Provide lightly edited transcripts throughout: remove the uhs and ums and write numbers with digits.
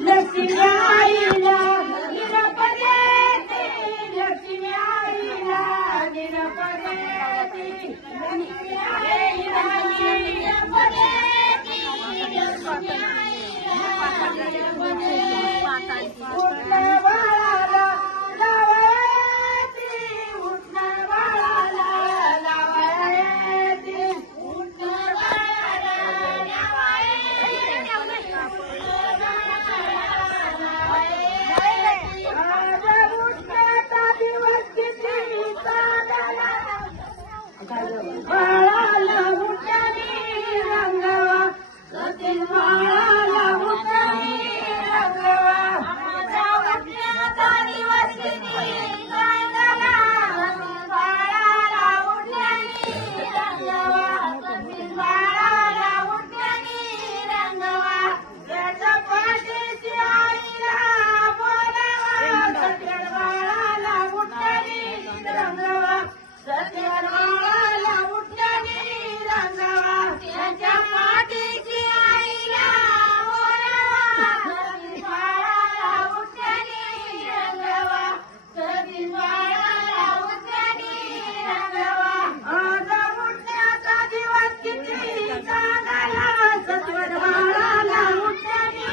लक्ष्मी आईला निरोप देते, लक्ष्मी आईला निरोप देते, लक्ष्मी आईला निरोप देते, लक्ष्मी आईला निरोप देते. उठल्या बाळाला लावायची, उठल्या बाळाला लावायची, उठल्या बाळाला लावायची, आज उठण्याचा दिवस किती चांगला, बाळाला उठल्याने रंगवा, सतीन बाळाला उठल्याने रंगवा. माझा उठण्याचा दिवस किती चांगला, बाळाला उठल्याने रंगवा, सतीन बाळाला उठल्याने रंगवा. त्याच्या पाठीची आईला बोलावा, सतीन बाळाला उठल्याने रंगवा, सतीन बाळाला उठल्याने रंगवा. त्याच्या पाठीची आईला बोलावा, सतीन बाळाला उठल्याने रंगवा, सतीन बाळाला उठल्याने रंगवा. आज उठण्याचा दिवस किती चांगला, सतीन बाळाला उठल्याने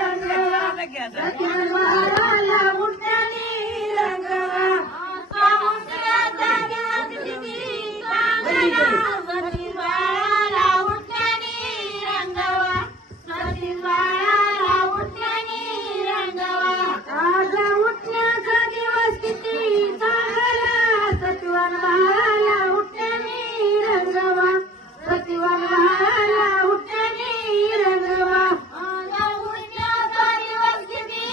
रंगवा, सतीन बाळाला उठल्याने रंगवा. आज उठण्याचा दिवस किती चांगला, सतीन बाळाला उठल्याने रंगवा, सतीन बाळाला उठल्याने रंगवा. आज उठण्याचा दिवस किती चांगला, सतीन बाळाला उठल्याने रंगवा, सतीन बाळाला उठल्याने रंगवा. आज उठण्याचा दिवस किती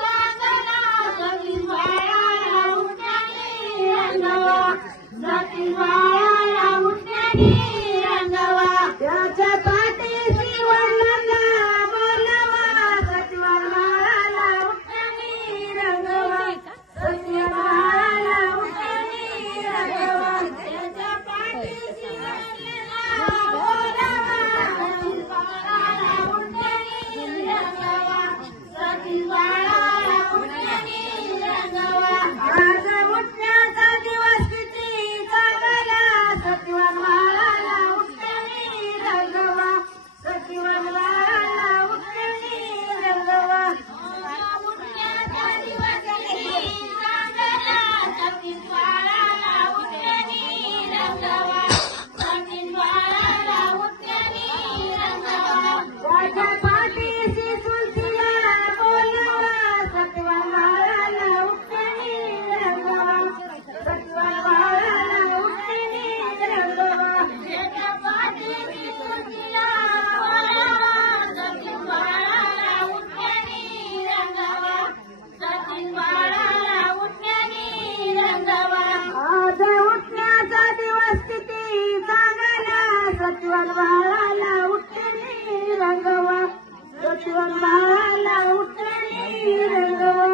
चांगला, सतीन बाळाला उठल्याने रंगवा, सतीन बाळाला उठल्याने रंगवा. त्याच्या पाठीशी वडिलांना बोलावा, सतीन बाळाला उठल्याने रंगवा, सतीन बाळाला उठल्याने रंगवा. त्याच्या पाठीशी वडिलांना बोलावा, सतीन बाळाला उठल्याने रंगवा, सतीन बाळाला उठल्याने रंगवा. आज उठण्याचा दिवस किती चांगला, सतीन बाळाला उठल्याने रंगवा, सतीन बाळाला उठल्याने रंगवा. आज उठण्याचा दिवस किती चांगला, सतीन बाळाला उठल्याने रंगवा, सतीन बाळाला उठल्याने रंगवा. त्याच्या पाठीशी तुळशीला बोलावा, सतीन बाळाला उठल्याने रंगवा, सतीन बाळाला उठल्याने रंगवा. त्याच्या पाठीशी तुळशीला बोलावा, सतीन बाळाला उठल्याने रंगवा, सतीन बाळाला उठल्याने रंगवा. आज उठण्याचा दिवस किती चांगला, सतीन बाळाला उठल्याने रंगवा, सतीन बाळाला उठल्याने रंगवा.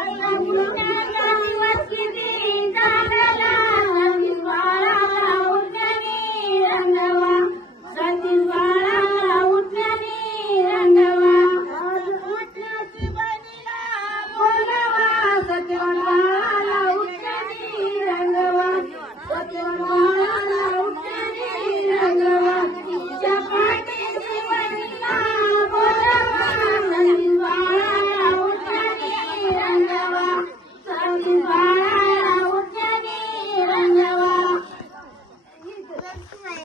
आज उठण्याचा दिवस किती चांगला, सतीन बाळाला उठल्याने रंगवा, सतीन बाळाला उठल्याने रंगवा. आज उठण्याची बहिणीला बोलावा, सतीन बाळाला उठल्याने रंगवा, सतीन